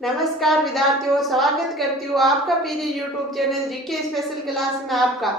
नमस्कार विद्यार्थियों, स्वागत करती हूँ आपका PG YouTube channel GK special class में आपका।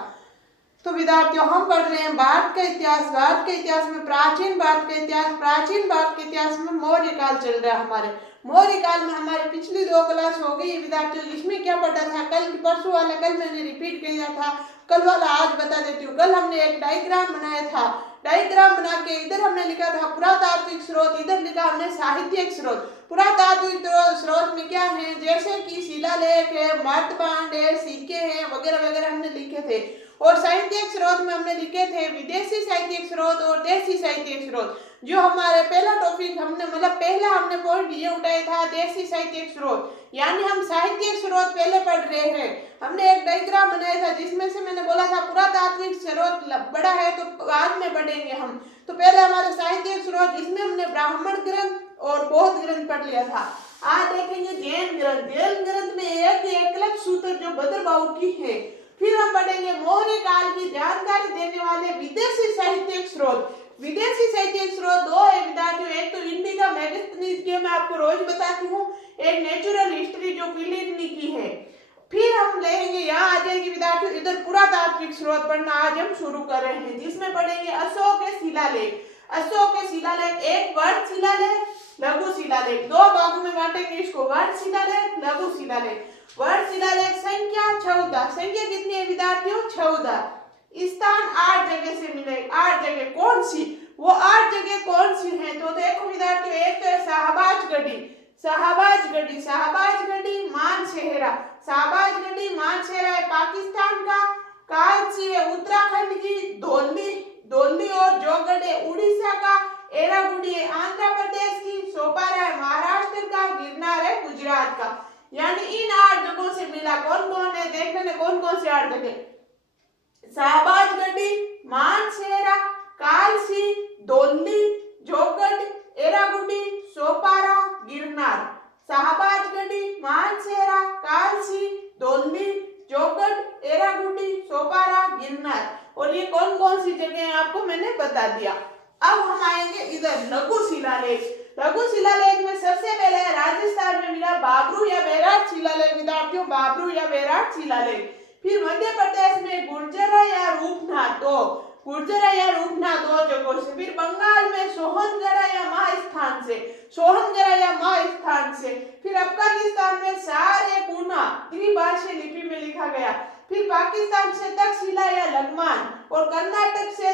तो विद्यार्थियों, हम पढ़ रहे हैं भारत का इतिहास। भारत के इतिहास में प्राचीन भारत का इतिहास। प्राचीन भारत के इतिहास में मौर्य काल चल रहा है। हमारे मौर्य काल में हमारी पिछली 2 क्लास हो गई विद्यार्थियों, जिसमें क्या पढ़ा था कल परसों वाला, कल मैंने रिपीट किया था, कल वाला आज बता देती हूँ। कल हमने एक डायग्राम बनाया था। डायग्राम बना के इधर हमने लिखा था पुरातात्विक स्रोत, इधर लिखा हमने साहित्यिक स्रोत। पुरातात्विक स्रोत में क्या है, जैसे कि शिलालेख है, मृत्पांड है, सिक्के हैं, वगैरह वगैरह हमने लिखे थे। और साहित्यिक स्रोत में हमने लिखे थे विदेशी साहित्यिक स्रोत और देशी साहित्यिक स्रोत। जो हमारे पहला टॉपिक हमने पहला हमने पॉइंट ये उठाया था देशी साहित्यिक स्रोत, यानी हम साहित्यिक स्रोत पहले पढ़ रहे हैं। हमने एक डायग्राम बनाया था जिसमें से मैंने बोला था पुरातात्विक स्रोत बड़ा है तो बाद में बढ़ेंगे हम। तो पहले हमारे साहित्यिक स्रोत, जिसमें हमने ब्राह्मण ग्रंथ और बौद्ध ग्रंथ पढ़ लिया था। आज देखेंगे जैन ग्रंथ। जैन ग्रंथ में एक एकलव्य सूत्र जो भद्रबाहु की है। फिर हम पढ़ेंगे मौर्य काल की जानकारी देने वाले विदेशी साहित्यिक स्रोत। विदेशी साहित्यिक स्रोत 2 है विद्यार्थियों, एक तो इंडिका मैगजीन की मैं आपको रोज बताती हूँ, एक नेचुरल हिस्ट्री जो पिलिनी की है। फिर हम लेंगे, यहाँ आ जाएगी विद्यार्थियों इधर पुरातात्विक स्रोत पढ़ना आज हम शुरू कर रहे हैं, जिसमें पढ़ेंगे अशोक के शिलालेख। अशोक के शिलालेख, एक वर्ग शिलालेख, लघु शिलालेख। 2 भागों में बांटेंगे इसको, वर्ग शिलालेख, लघु शिलालेख। वर्ग शिलालेख संख्या 14। संख्या कितनी है विद्यार्थियों? 14। स्थान 8 जगह से मिले। 8 जगह कौन सी? वो 8 जगह कौन सी है? तो देखो विद्यार्थियों, एक तो है शाहबाजगढ़ी। शाहबाजगढ़ी, शाहबाजगढ़ी मानसेहरा। शाहबाजगढ़ी मानसेहरा है पाकिस्तान का। कालसी है उत्तराखंड की। धौली, धौली और जोगढ़ है उड़ीसा का। एरागुड़ी है आंध्र प्रदेश की। सोपारा है महाराष्ट्र का। गिरनार है गुजरात का। यानी इन 8 जगहों से मिला। कौन कौन है देखने में, कौन कौन से 8 जगह? शाहबाजगढ़ी, मानसेहरा, कालसी, धौली, जोगढ़, एरागुड़ी, सोपारा, गिरनार। शाहबाजगढ़ी, मानसेहरा, कालसी, धौली, जोगढ़, एरागुड़ी, सोपारा, गिरनार। और ये कौन कौन सी जगह है आपको मैंने बता दिया। अब हम आएंगे इधर लघु शिलालेख। लघु शिलालेख में सबसे पहले है राजस्थान में मिला बाबरू या बेराट शिलालेख विद्यार्थियों, बाबरू या बेराट शिलालेख। फिर मध्य प्रदेश में गुर्जरा या रूपनाथ, तो गुर्जरा या रूपनाथ 2 जगहों से। फिर बंगाल में सोहनगरा या मास्थान से, सोहनगरा या मास्थान से। फिर अफगानिस्तान में सारेपुना त्रिभाषी लिपि में लिखा गया। फिर पाकिस्तान से तक्षशिला या लघमान, और कर्नाटक से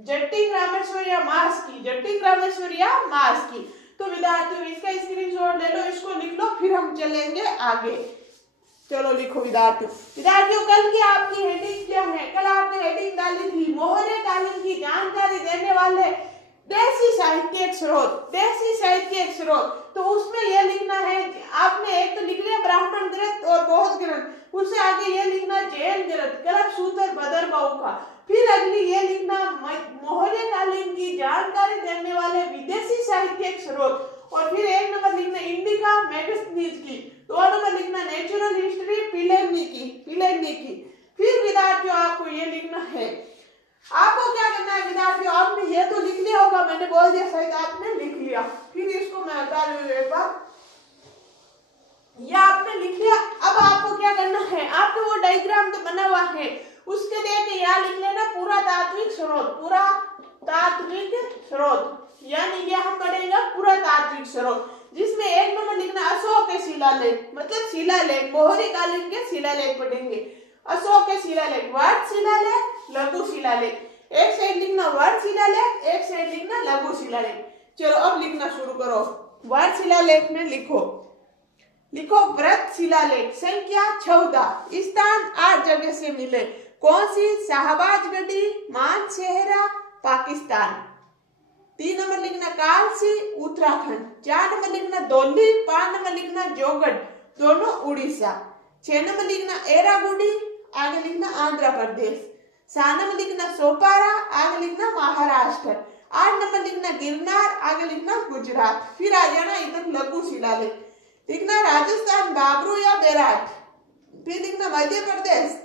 जट्टी ग्रामेश्वर या मास्की, जट्टी ग्रामेश्वर या मास्की। तो विद्यार्थियों इसका स्क्रीनशॉट ले लो, इसको लिख लो, फिर हम चलेंगे आगे। चलो लिखो विद्यार्थियों। विद्यार्थियों कल की आपकी हेडिंग क्या है? कल आपने हेडिंग डाली थी मौर्य कालीन की जानकारी देने वाले देशी साहित्यिक स्रोत। देशी साहित्यिक स्रोत, तो उसमें यह लिखना है आपने, एक तो लिख लिया ब्राह्मण ग्रंथ और बौद्ध ग्रंथ, उससे आगे ये लिखना जैन ग्रंथ कलप सूत्र भद्रबाहु का। फिर अगली ये लिखना मौर्य कालीन की जानकारी देने वाले विदेशी साहित्यिक स्रोत। और फिर 1 नंबर लिखना इंडिका मैगजीन की। 2 नंबर लिखना नेचुरल हिस्ट्री पिलिनी की। फिर विद्यार्थियों आपको ये लिखना है, आपको क्या करना है विद्यार्थियों, आपने ये तो लिख लिया होगा, मैंने बोल दिया शायद आपने लिख लिया। फिर इसको मैं बता रही हूँ एक बार, ये आपने लिख लिया। अब आपको क्या करना है, आपको वो डायग्राम तो बना हुआ है, उसके देख यहाँ लिख लेना पुरातात्विक स्रोत। पुरातात्विक स्रोत यानी ये हम पढ़ेगा पुरातात्विक स्रोत, जिसमें 1 नंबर लिखना अशोक के शिलालेख, मतलब शिलालेख, मौर्य कालीन के शिलालेख पढ़ेंगे। अशोक के शिलालेख, वर्ग शिलालेख, लघु शिलालेख। एक साइड लिखना वर्ग शिलालेख, एक साइड लिखना लघु शिलालेख। चलो अब लिखना शुरू करो। वर्ग शिलालेख में लिखो व्रत शिलालेख संख्या 14। स्थान 8 जगह से मिले। कौन सी? शाहबाजगढ़ी, मानसेहरा, पाकिस्तान। 3 नंबर लिखना कालसी उत्तराखंड। 4 नंबर लिखना धौली, 5 नंबर लिखना जोगढ़, दोनों उड़ीसा। 6 नंबर लिखना एरागुड़ी, आगे लिखना आंध्र प्रदेश। 7 नंबर लिखना सोपारा, आगे लिखना महाराष्ट्र। 8 नंबर लिखना गिरनार, आगे लिखना गुजरात। फिर आ जाना इधर लघु शिलालेख, लिखना राजस्थान बाबरू या बेराट। फिर लिखना मध्य प्रदेश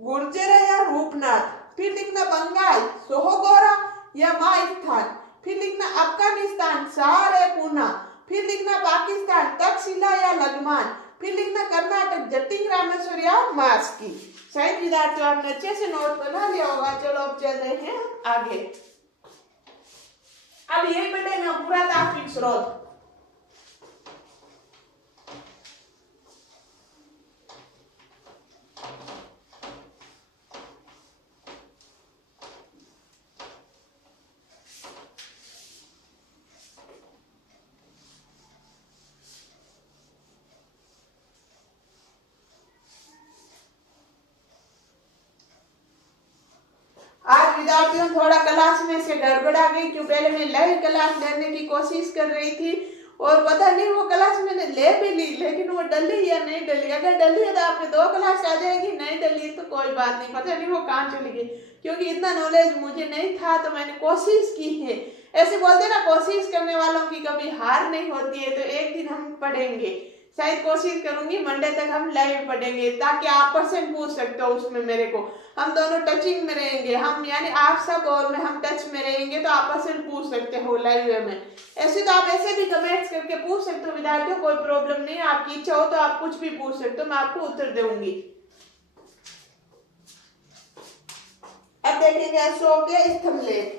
गुर्जरा या रूपनाथ। फिर लिखना बंगाल सोहगोरा या मास्थान। फिर लिखना अफगानिस्तान सारेपुना। फिर लिखना पाकिस्तान तक्षशिला या लगमान, फिर लिखना कर्नाटक जटिंग रामेश्वर या मास्की। शायद विद्यार्थियों आपने अच्छे से नोट बना लिया होगा। चलो अब चल रहे हैं आगे। अब ये पढ़ेगा पुरातात्विक स्रोत। आज विद्यार्थियों थोड़ा क्लास में से गड़बड़ आ गई, क्यों पहले मैं लाइव क्लास लेने की कोशिश कर रही थी और पता नहीं वो क्लास मैंने ले भी ली, लेकिन वो डली या नहीं डली। अगर डली है तो आपके 2 क्लास आ जाएगी, नहीं डली तो कोई बात नहीं, पता नहीं वो कहाँ चली गई, क्योंकि इतना नॉलेज मुझे नहीं था तो मैंने कोशिश की है। ऐसे बोलते ना, कोशिश करने वालों की कभी हार नहीं होती है। तो एक दिन हम पढ़ेंगे, शायद कोशिश करूंगी मंडे तक हम लाइव पढ़ेंगे, ताकि आप परसेंट पूछ सकते हो उसमें मेरे को। हम दोनों टचिंग में रहेंगे, हम यानी आप सब और मैं हम टच में रहेंगे, तो आप परसेंट पूछ सकते हो लाइव में। ऐसे तो आप ऐसे भी कमेंट्स करके पूछ सकते हो विद्यार्थियों, कोई प्रॉब्लम नहीं है। आपकी इच्छा हो तो आप कुछ भी पूछ सकते हो, मैं आपको उत्तर दूंगी। अब देखेंगे अशोक के स्तंभ लेख।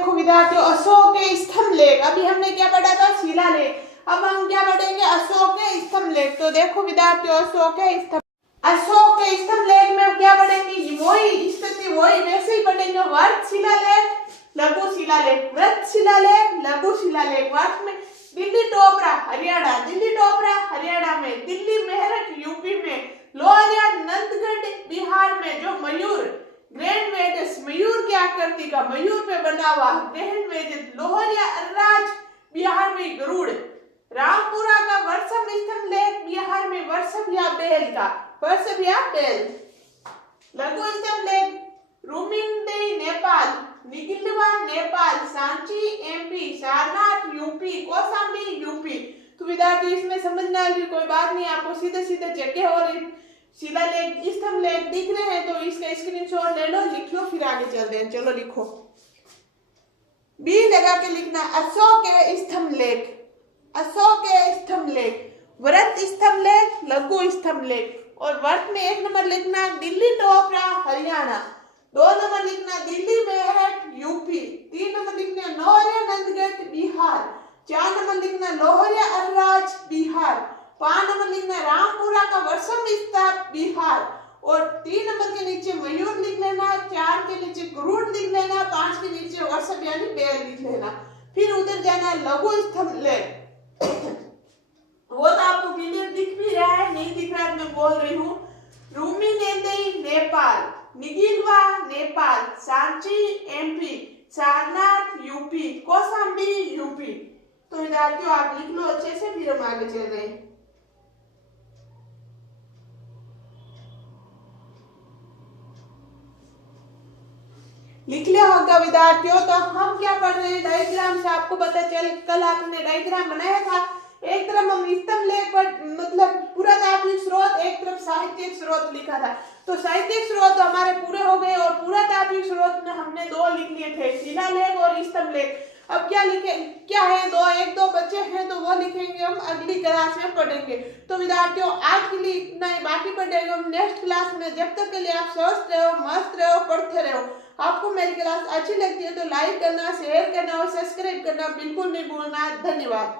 देखो विद्यार्थियों, अशोक के स्तंभ लेख, अभी हमने क्या पढ़ा था, शिलालेख। अब हम क्या पढ़ेंगे, अशोक के स्तंभ लेख। तो देखो विद्यार्थियों, अशोक के स्तंभ लेख में क्या पढ़ेंगे, वही स्थिति वही वैसे ही पढ़ेंगे। वर्त शिलालेख, लघु शिलालेख, व्रत शिलालेख, लघु शिलालेख। वर्त में दिल्ली टोपरा हरियाणा में, दिल्ली मेरठ यूपी में, लोहरिया नंदगढ़ बिहार में, जो मयूर ग्रैंड वेजस, मयूर की आकृति का, मयूर पे बना हुआ ग्रैंड वेजस, लोहरिया अर्राज बिहार में, गरुड़। रामपुरा का वर्षम स्तंभ लेख बिहार में, वर्षम या बेल का, वर्षम या बेल। लघु स्तंभ लेख Rummindei Nepal, Nigliva Nepal, Sanchi MP, Sarnath UP, Kaushambi UP. तो विद्यार्थी इसमें समझना की कोई बात नहीं, आपको सीधे सीधे जगह और शिलालेख स्तंभ लेख दिख रहे हैं तो इसका स्क्रीनशॉट ले लो, लिख लो, फिर आगे चलते हैं। चलो लिखो, बी लगा के लिखना, अशोक के स्तंभ लेख, अशोक के स्तंभ लेख, व्रत स्तंभ लेख, लघु स्तंभ लेख। और वर्त में 1 नंबर लिखना दिल्ली टोपरा हरियाणा, 2 नंबर लिखना दिल्ली मेरठ यूपी, 3 नंबर लिखना लोहरिया नंदगढ़ बिहार, 4 नंबर लिखना लोहरिया अर्राज बिहार, 5 नंबर लिखना रामपुरा का वर्षम स्तंभ बिहार, और 3 नंबर के नीचे मयूर लिख लेना, 4 के नीचे गरुड़ लिख लेना, 5 के नीचे वर्षम यानी बेल लिख लेना। फिर उधर जाना लघु स्तंभ लेख, वो तो आपको क्लियर दिख भी रहा है, नहीं दिख रहा है मैं बोल रही हूँ। Rummindei Nepal, Nigliva Nepal, Sanchi MP, Sarnath UP, Kaushambi UP. तो विद्यार्थियों आप लिख लो अच्छे से, फिर हम आगे चल रहे हैं। लिख लिया होगा विद्यार्थियों। तो हम क्या पढ़ रहे हैं, डायग्राम से आपको पता चल, कल आपने डायग्राम बनाया था। एक तरफ हम स्तंभ लेख पर मतलब पुरातात्विक स्रोत, एक तरफ साहित्यिक स्रोत लिखा था। तो साहित्यिक स्रोत तो हमारे पूरे हो गए और पुरातात्विक स्रोत में हमने 2 लिख लिए थे, शिलालेख और स्तंभ लेख। अब क्या लिखे, क्या है, एक दो बच्चे हैं तो वो लिखेंगे, हम अगली क्लास में पढ़ेंगे। तो विद्यार्थियों आज के लिए इतना ही, बाकी पढ़ेंगे हम नेक्स्ट क्लास में। जब तक के लिए आप स्वस्थ रहो, मस्त रहो, पढ़ते रहो। आपको मेरी क्लास अच्छी लगती है तो लाइक करना, शेयर करना और सब्सक्राइब करना बिल्कुल नहीं भूलना। धन्यवाद।